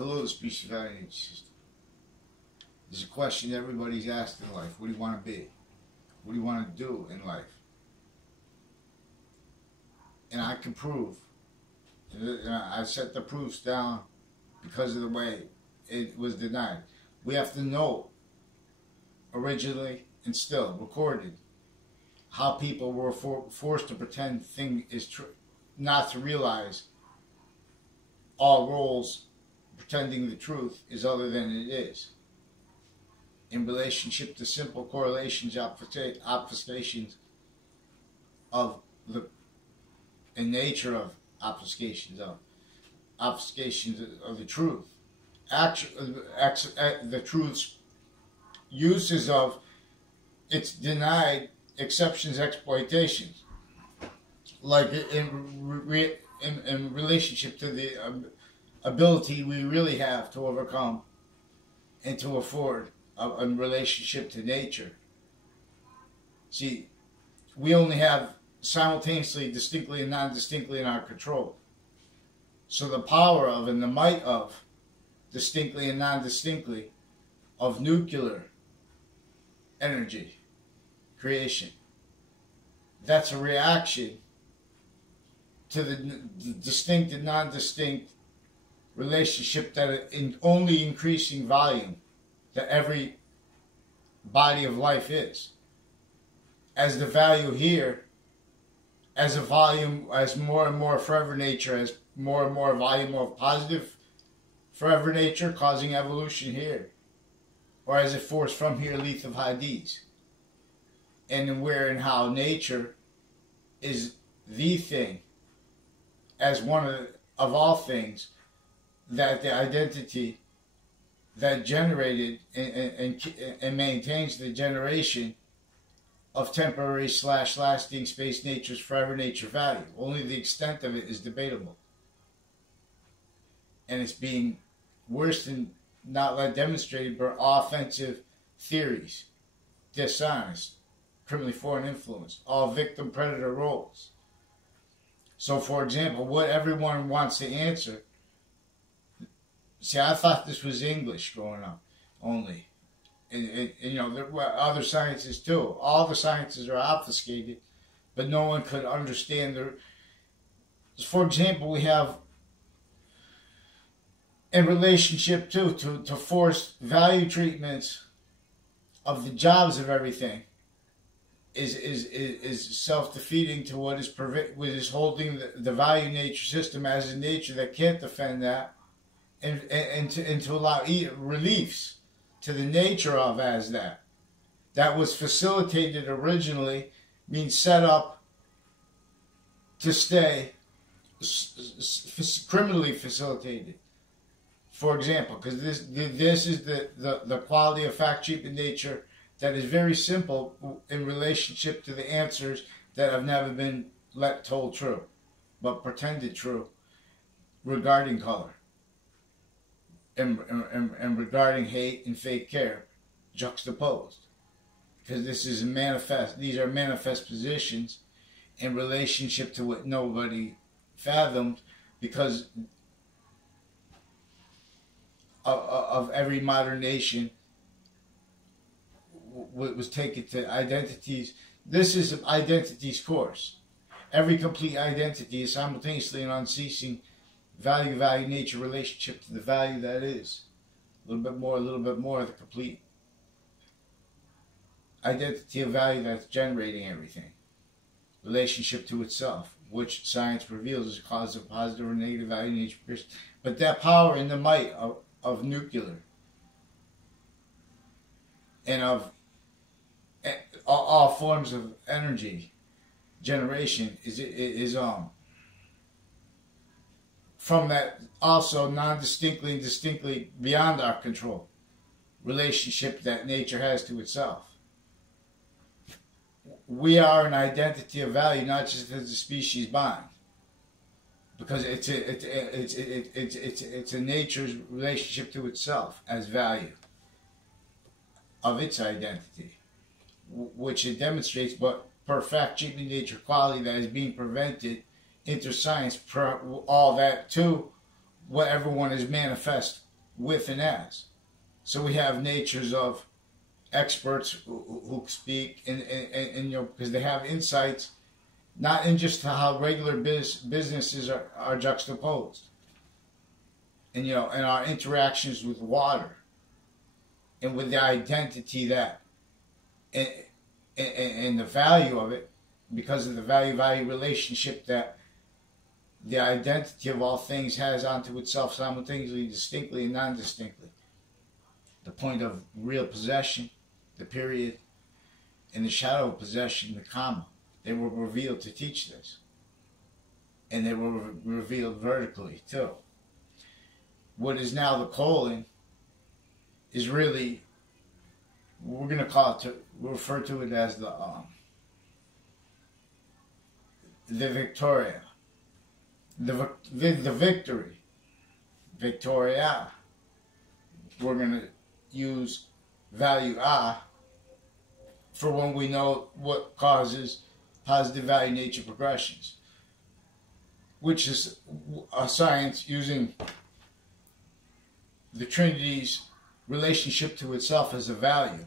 Hello, the species value nature system. There's a question everybody's asked in life. What do you want to be? What do you want to do in life? And I can prove. I set the proofs down because of the way it was denied. We have to know originally and still recorded how people were forced to pretend thing is true, not to realize all roles pretending the truth is other than it is. In relationship to simple correlations, obfuscations of the in nature of obfuscations of the truth. The truth's uses of its denied exceptions, exploitations, like in relationship to the ability we really have to overcome and to afford in relationship to nature. See, we only have simultaneously, distinctly and non-distinctly in our control. So the power of and the might of distinctly and non-distinctly of nuclear energy creation, that's a reaction to the distinct and non-distinct relationship that in only increasing volume that every body of life is. As the value here, as a volume, as more and more forever nature, as more and more volume of positive forever nature causing evolution here, or as a force from here, Leith of Hades, and where and how nature is the thing, as one of all things, that the identity that generated and maintains the generation of temporary / lasting space nature's forever nature value. Only the extent of it is debatable. And it's being worse than not let demonstrated by offensive theories, dishonest, criminally foreign influence, all victim predator roles. So, for example, what everyone wants to answer. See, I thought this was English growing up only. And you know, there were other sciences too. All the sciences are obfuscated, but no one could understand their. For example, we have in relationship to forced value treatments of the jobs of everything is self-defeating to what is holding the value nature system as a nature that can't defend that, and to allow reliefs to the nature of as that was facilitated originally, means set up to stay criminally facilitated. For example, because this is the quality of fact treatment nature that is very simple in relationship to the answers that have never been told true, but pretended true regarding color. And regarding hate and fake care, juxtaposed, because these are manifest positions in relationship to what nobody fathomed, because of every modern nation was taken to identities. This is an identities course. Every complete identity is simultaneously and unceasing value nature relationship to the value that is. A little bit more of the complete identity of value that's generating everything. Relationship to itself, which science reveals is a cause of positive or negative value nature. But that power and the might of nuclear and of all forms of energy generation is from that also non-distinctly and distinctly beyond our control relationship that nature has to itself. We are an identity of value, not just as a species bond, because it's a nature's relationship to itself as value of its identity, which it demonstrates, but per fact treatment nature quality that is being prevented inter science, all that to what everyone is manifest with and as. So we have natures of experts who speak, and because they have insights, not in just how regular businesses are juxtaposed, and and our interactions with water, and with the identity that, and the value of it, because of the value relationship that the identity of all things has onto itself simultaneously, distinctly and non-distinctly. The point of real possession, the period, and the shadow of possession, the comma. They were revealed to teach this. And they were revealed vertically, too. What is now the colon is really, we're going to call it, refer to it as the Victoria. The victory. Victoria. We're going to use value A for when we know what causes positive value nature progressions, which is a science using the Trinity's relationship to itself as a value.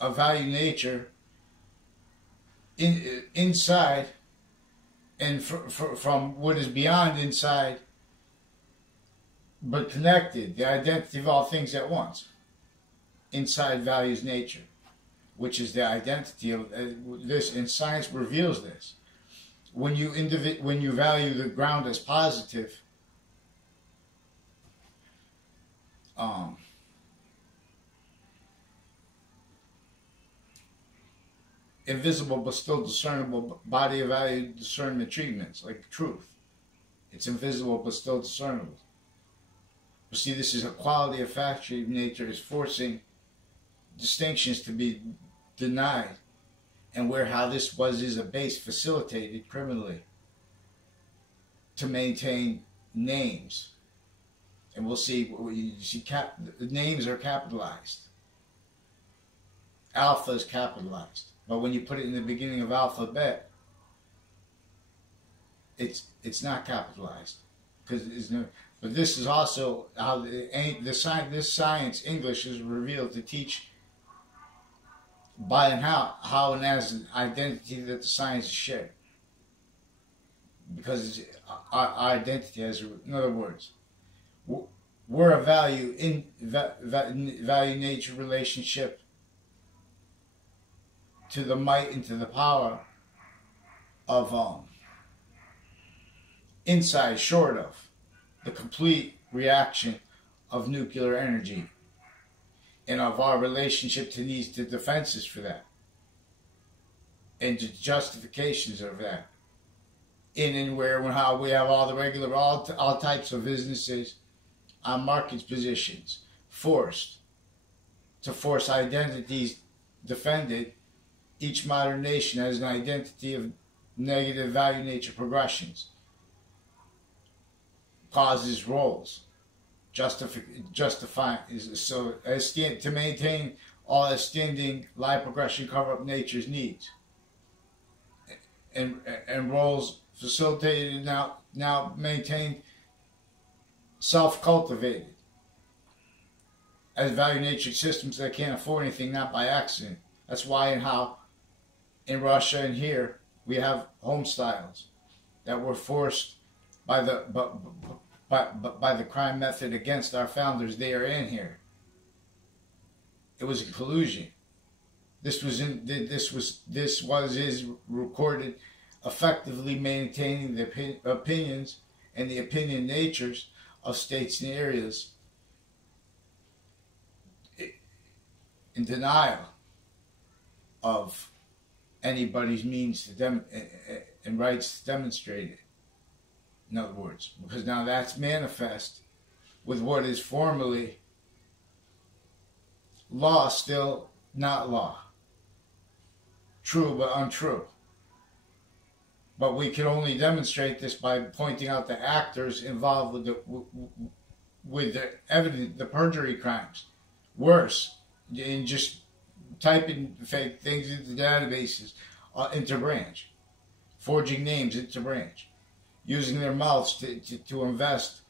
A value nature inside, and from what is beyond inside, but connected, the identity of all things at once. Inside values nature, which is the identity of this, and science reveals this. When you value the ground as positive, invisible but still discernible body of value discernment treatments, like truth. It's invisible but still discernible. But see, this is a quality of factory nature is forcing distinctions to be denied, and where how this is a base facilitated criminally to maintain names. And we'll see, names are capitalized. Alpha is capitalized. But when you put it in the beginning of alphabet, it's not capitalized. But this is also how this science, English, is revealed to teach by and how and as an identity that the science is shared. Because our identity has, in other words, we're a value in value nature relationship to the might and to the power of inside, short of the complete reaction of nuclear energy, and of our relationship to these to defenses for that, and to justifications of that, and where and how we have all the regular all types of businesses on market positions force identities defended. Each modern nation has an identity of negative value nature progressions, causes, roles, justifying, so to maintain all outstanding lie progression cover up nature's needs, and roles facilitated and now maintained self-cultivated as value nature systems that can't afford anything, not by accident. That's why and how in Russia and here we have home styles that were forced by the crime method against our founders there and here. It was a collusion. This was recorded, effectively maintaining the opinions and the opinion natures of states and areas in denial of anybody's means to and rights to demonstrate it. In other words, because now that's manifest with what is formally law, still not law. True but untrue. But we can only demonstrate this by pointing out the actors involved with the evidence, the perjury crimes. Worse, and just typing fake things into databases, into branch, forging names into branch, using their mouths to invest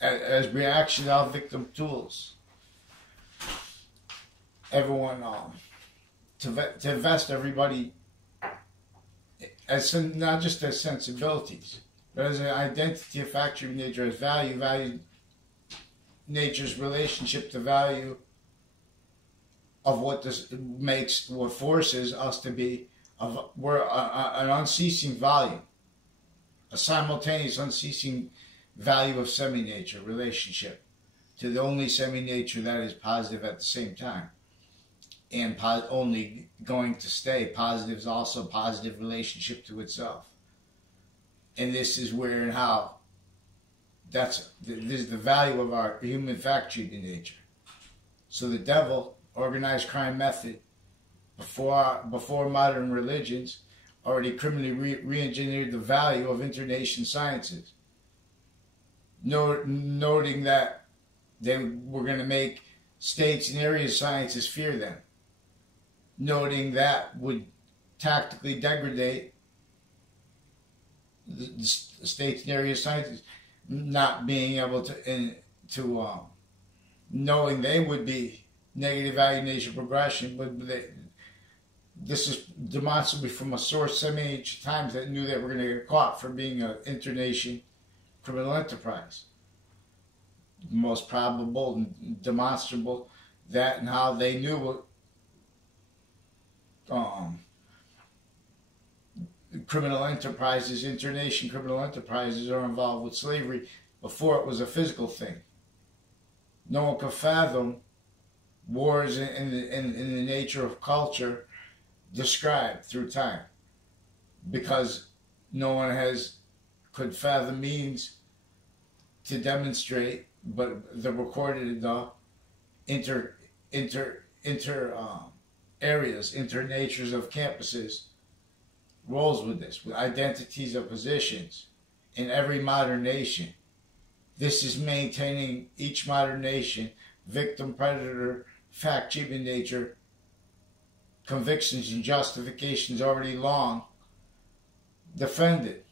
as reaction to victim tools. Everyone, to invest everybody as not just as sensibilities, but as an identity of factory nature, as value nature's relationship to value of what this makes, what forces us to be. We're an unceasing volume, a simultaneous unceasing value of semi-nature relationship to the only semi-nature that is positive at the same time, and only going to stay positive is also positive relationship to itself. And this is where and how this is the value of our human factory to nature. So the devil, organized crime method, before modern religions, already criminally re-engineered the value of internation sciences, noting that they were going to make states and area sciences fear them, noting that would tactically degrade the states and area sciences, not being able to knowing they would be negative value nation progression, but this is demonstrably from a source semi-ancient times that knew that we're going to get caught for being an internation criminal enterprise. The most probable and demonstrable that and how they knew what criminal enterprises, internation criminal enterprises are involved with slavery before it was a physical thing. No one could fathom wars in the nature of culture described through time, because no one could fathom means to demonstrate, but the recorded areas, natures of campuses rolls with this, with identities of positions in every modern nation. This is maintaining each modern nation, victim, predator, fact, human nature, convictions and justifications already long defended.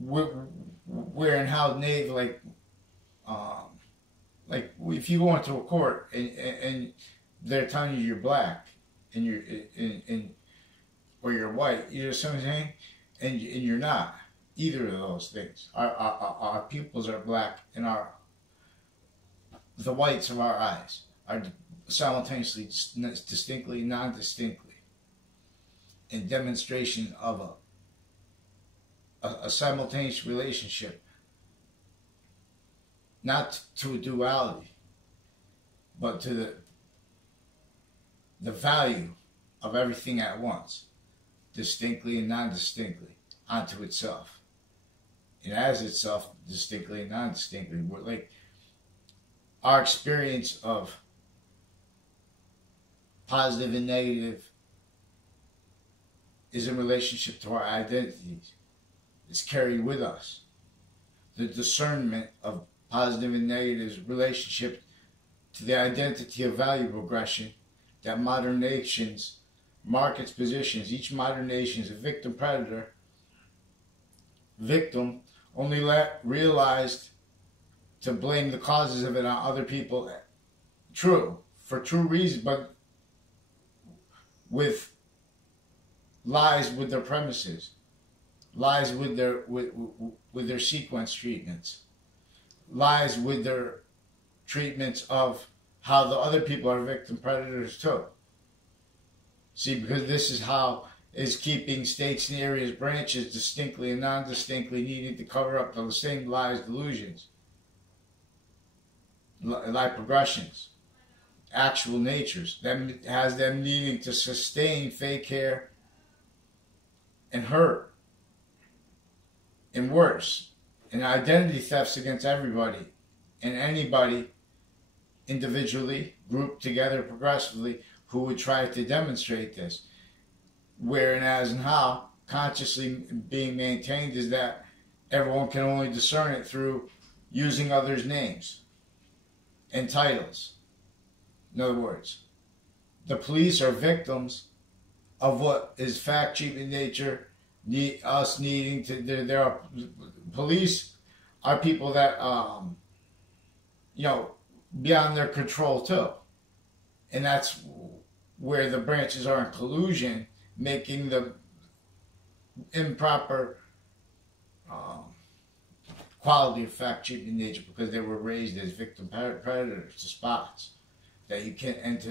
Where and how like if you go into a court and they're telling you you're black and or you're white, you know what I'm saying, and you're not either of those things. Our pupils are black, and the whites of our eyes are simultaneously, distinctly, non-distinctly, in demonstration of a simultaneous relationship, not to a duality, but to the value of everything at once, distinctly and non-distinctly, onto itself, and as itself, distinctly and non-distinctly. We're like, our experience of positive and negative is in relationship to our identities. It's carried with us. The discernment of positive and negative relationship to the identity of value progression that modern nations mark its positions. Each modern nation is a victim predator. Victim only realized to blame the causes of it on other people. True, for true reasons, but with lies with their premises, lies with their sequence treatments, lies with their treatments of how the other people are victim predators too. See, because this is how is keeping states and areas branches distinctly and non-distinctly, needing to cover up the same lies, delusions, lie progressions, actual natures, that has them needing to sustain fake hair and hurt and worse, and identity thefts against everybody and anybody individually, grouped together progressively, who would try to demonstrate this. Where and as and how consciously being maintained is that everyone can only discern it through using others' names and titles. In other words, the police are victims of what is fact, cheap in nature, us needing to. There are police are people that beyond their control too, and that's where the branches are in collusion, making the improper quality of fact treatment nature because they were raised as victim predators to spots that you can't, and to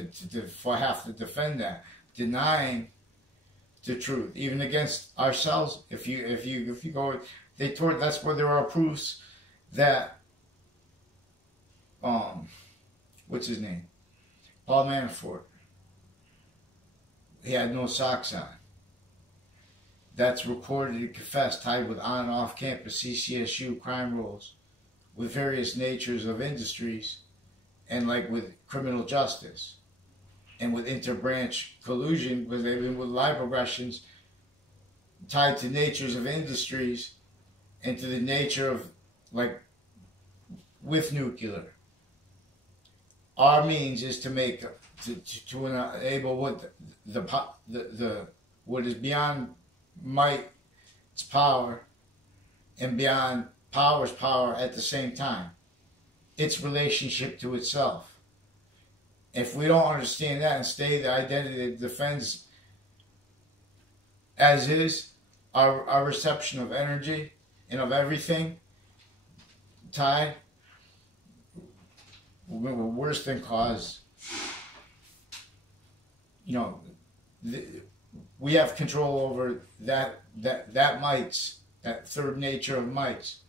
have to defend that, denying the truth even against ourselves. If you go, that's where there are proofs that what's his name, Paul Manafort, he had no socks on. That's recorded and confessed, tied with on and off campus CCSU crime rolls, with various natures of industries, and like with criminal justice, and with interbranch collusion, with live progressions tied to natures of industries, and to the nature of like with nuclear. Our means is to make to enable what the what is beyond might, its power, and beyond power's power at the same time. Its relationship to itself. If we don't understand that and stay the identity that defends as is, our reception of energy and of everything tied, we're worse than cause. We have control over that might's, that third nature of might's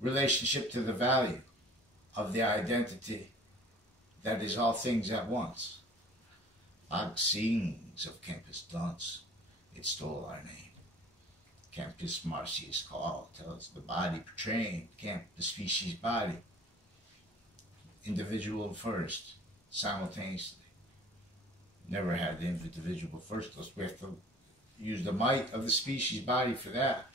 relationship to the value of the identity that is all things at once. Vaccines of campus dunce, it stole our name. Campus Marcy's call tells the body portraying the species body. Individual first, simultaneously. Never had the individual first. We have to use the might of the species body for that.